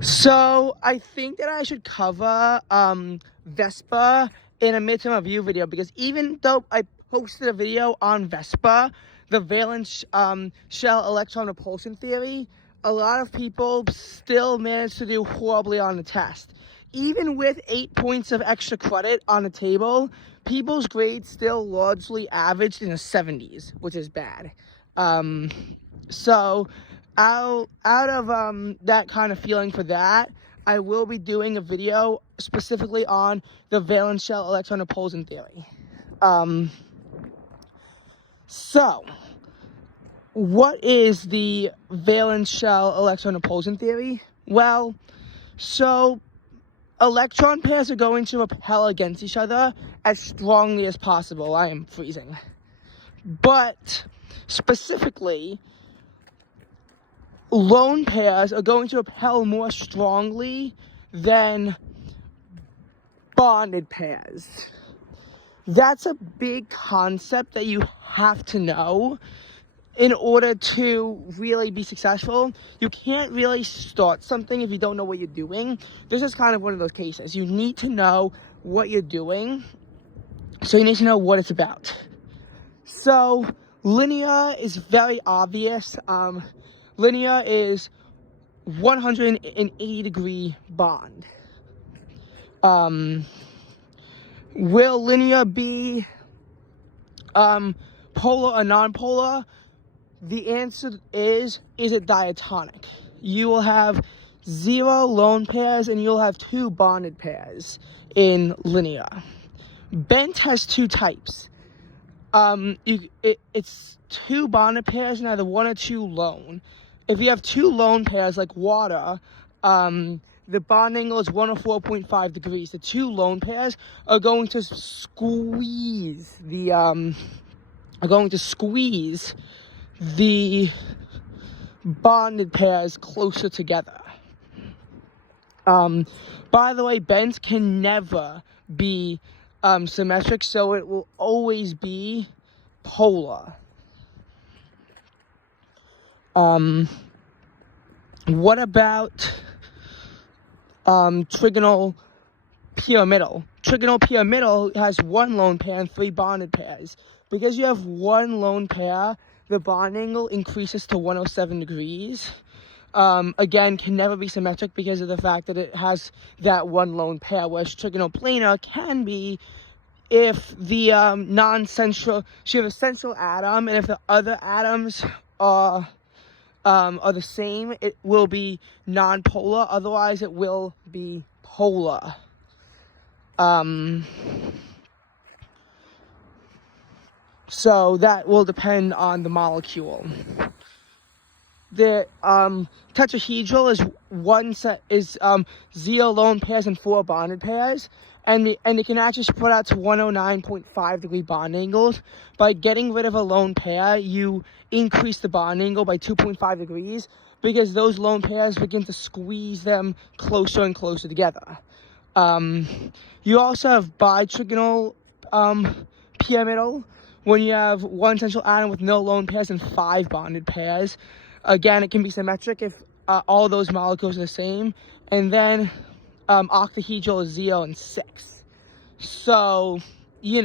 So I think that I should cover VESPR in a midterm review video, because even though I posted a video on VESPR, the valence shell electron repulsion theory, a lot of people still manage to do horribly on the test. Even with 8 points of extra credit on the table, people's grades still largely averaged in the 70s, which is bad. So out of that kind of feeling for that, I will be doing a video specifically on the valence shell electron repulsion theory. So what is the valence shell electron repulsion theory? Well, so electron pairs are going to repel against each other as strongly as possible. I am freezing. But specifically, lone pairs are going to repel more strongly than bonded pairs. That's a big concept that you have to know in order to really be successful. You can't really start something if you don't know what you're doing. This is kind of one of those cases. You need to know what you're doing, so you need to know what it's about. So linear is very obvious. Linear is 180 degree bond. Will linear be polar or non-polar? The answer is it diatonic? You will have 0 lone pairs and you'll have 2 bonded pairs in linear. Bent has 2 types. It's 2 bonded pairs and either 1 or 2 lone. If you have 2 lone pairs like water, the bond angle is 104.5 degrees. The 2 lone pairs are going to squeeze the bonded pairs closer together. By the way, bends can never be symmetric, so it will always be polar. What about trigonal pyramidal? Trigonal pyramidal has 1 lone pair and 3 bonded pairs. Because you have 1 lone pair, the bond angle increases to 107 degrees. Again, can never be symmetric because of the fact that it has that 1 lone pair, whereas trigonal planar can be if the non-central, so you have a central atom, and if the other atoms are the same, it will be non-polar. Otherwise, it will be polar. So that will depend on the molecule. The tetrahedral is 0 lone pairs and 4 bonded pairs, and it can actually spread out to 109.5 degree bond angles. By getting rid of a lone pair, you increase the bond angle by 2.5 degrees because those lone pairs begin to squeeze them closer and closer together. You also have bitrigonal pyramidal, when you have 1 central atom with no lone pairs and 5 bonded pairs. Again, it can be symmetric if all those molecules are the same. And then octahedral is 0 and 6. So, you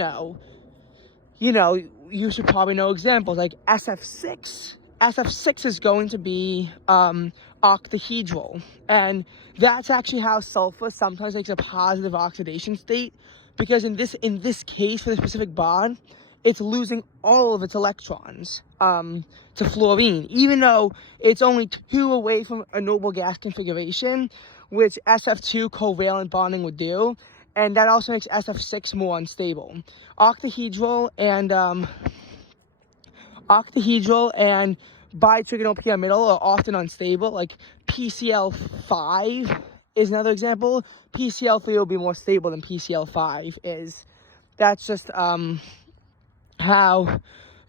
should probably know examples like SF6. SF6 is going to be octahedral. And that's actually how sulfur sometimes makes a positive oxidation state, because in this case, for the specific bond, it's losing all of its electrons to fluorine, even though it's only 2 away from a noble gas configuration, which SF2 covalent bonding would do, and that also makes SF6 more unstable. Octahedral and bitrigonal pyramidal are often unstable, like PCl5 is another example. PCl3 will be more stable than PCl5 is. That's just how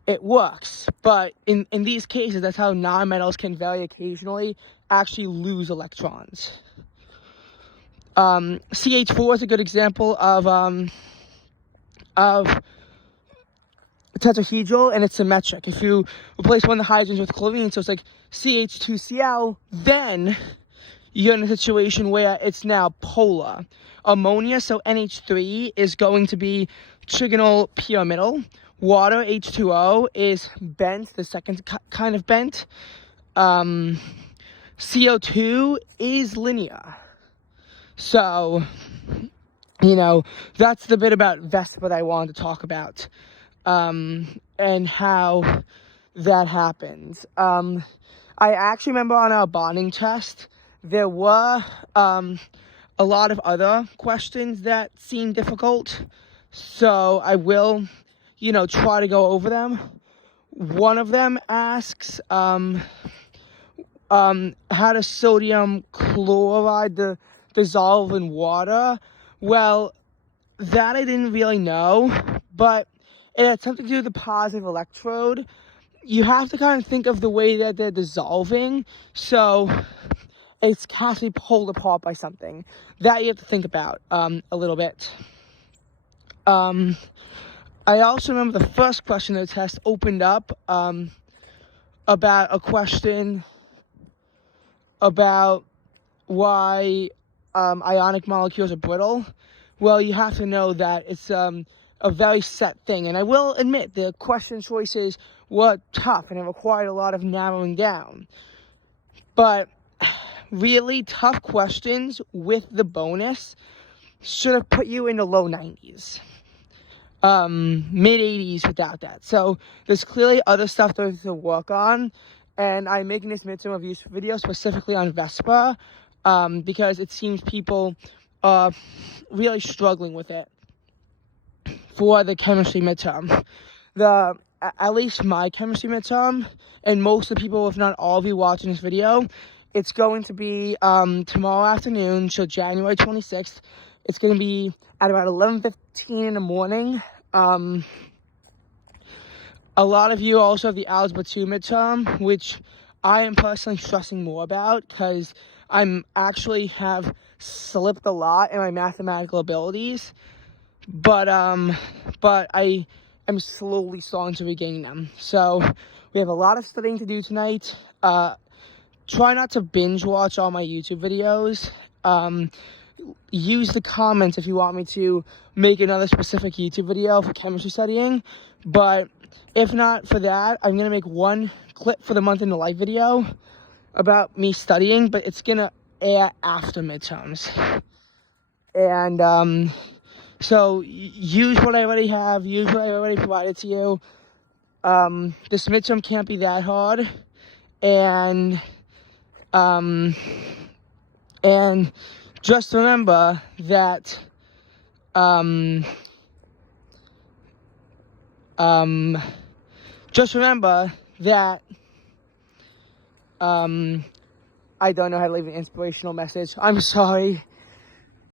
it works. But in these cases, that's how nonmetals can very occasionally actually lose electrons. CH4 is a good example of tetrahedral, and it's symmetric. If you replace one of the hydrogens with chlorine, so it's like CH2Cl, then you're in a situation where it's now polar. Ammonia, so NH3, is going to be trigonal pyramidal. Water, H2O, is bent, the second kind of bent. CO2 is linear. So, that's the bit about VESPR that I wanted to talk about, and how that happens. I actually remember on our bonding test, there were a lot of other questions that seemed difficult, so I will, try to go over them. One of them asks, how does sodium chloride dissolve in water? Well, that I didn't really know, but it had something to do with the positive electrode. You have to kind of think of the way that they're dissolving, so it's constantly pulled apart by something. That you have to think about a little bit. I also remember the first question of the test opened up about a question about why ionic molecules are brittle. Well, you have to know that it's a very set thing. And I will admit, the question choices were tough and it required a lot of narrowing down. But really tough questions with the bonus should have put you in the low 90s. Mid 80s without that. So there's clearly other stuff to work on. And I'm making this midterm review video specifically on VESPR because it seems people are really struggling with it for the chemistry midterm. At least my chemistry midterm, and most of the people, if not all of you watching this video, it's going to be tomorrow afternoon, so January 26th. It's going to be at about 11:15 in the morning. A lot of you also have the Algebra 2 midterm, which I am personally stressing more about because I'm actually have slipped a lot in my mathematical abilities, but I am slowly starting to regain them. So we have a lot of studying to do tonight. Try not to binge watch all my YouTube videos. Use the comments if you want me to make another specific YouTube video for chemistry studying, but if not for that, I'm going to make one clip for the month in the life video about me studying, but it's going to air after midterms. And so use what I already have, use what I already provided to you. This midterm can't be that hard, and just remember that I don't know how to leave an inspirational message. I'm sorry.